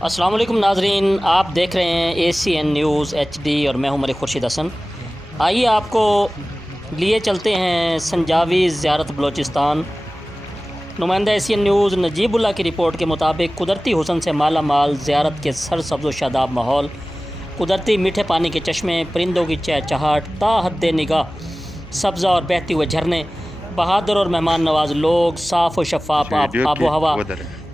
अस्सलाम वालेकुम नाजरीन, आप देख रहे हैं ACN न्यूज़ HD और मैं हूं मलिक खुर्शीद हसन। आइए आपको लिए चलते हैं संजावी ज़ियारत बलोचिस्तान। नुमाइंदा ACN न्यूज़ नजीबुल्ला की रिपोर्ट के मुताबिक कुदरती हुस्न से माला माल ज़ियारत के सरसब्ज़ व शादाब माहौल, कुदरती मीठे पानी के चश्मे, परिंदों की चहचहाट, ताहद्दे निगाह सब्ज़ा और बहती हुए झरने, बहादुर और मेहमान नवाज लोग, साफ़ व शफ़ाफ आबो हवा,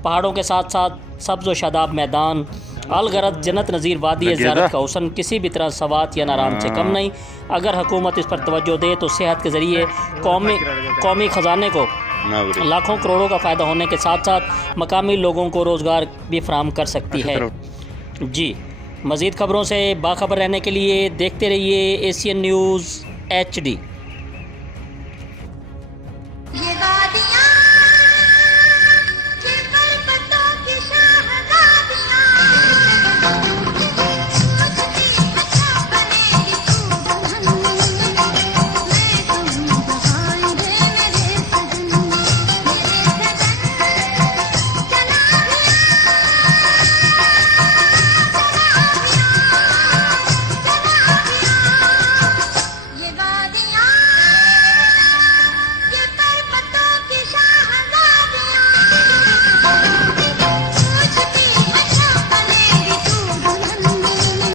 पहाड़ों के साथ साथ सब्ज़ व शादाब मैदान, अलगरद जन्नत नज़ीर वादी ज़ियारत का हुस्न किसी भी तरह सवात या नाराम से कम नहीं। अगर हुकूमत इस पर तवज्जो दे तो सेहत के ज़रिए कौमी ख़जाने को लाखों करोड़ों का फ़ायदा होने के साथ साथ मकामी लोगों को रोज़गार भी फराहम कर सकती है। जी, मज़ीद ख़बरों से बाखबर रहने के लिए देखते रहिए ACN न्यूज़ HD।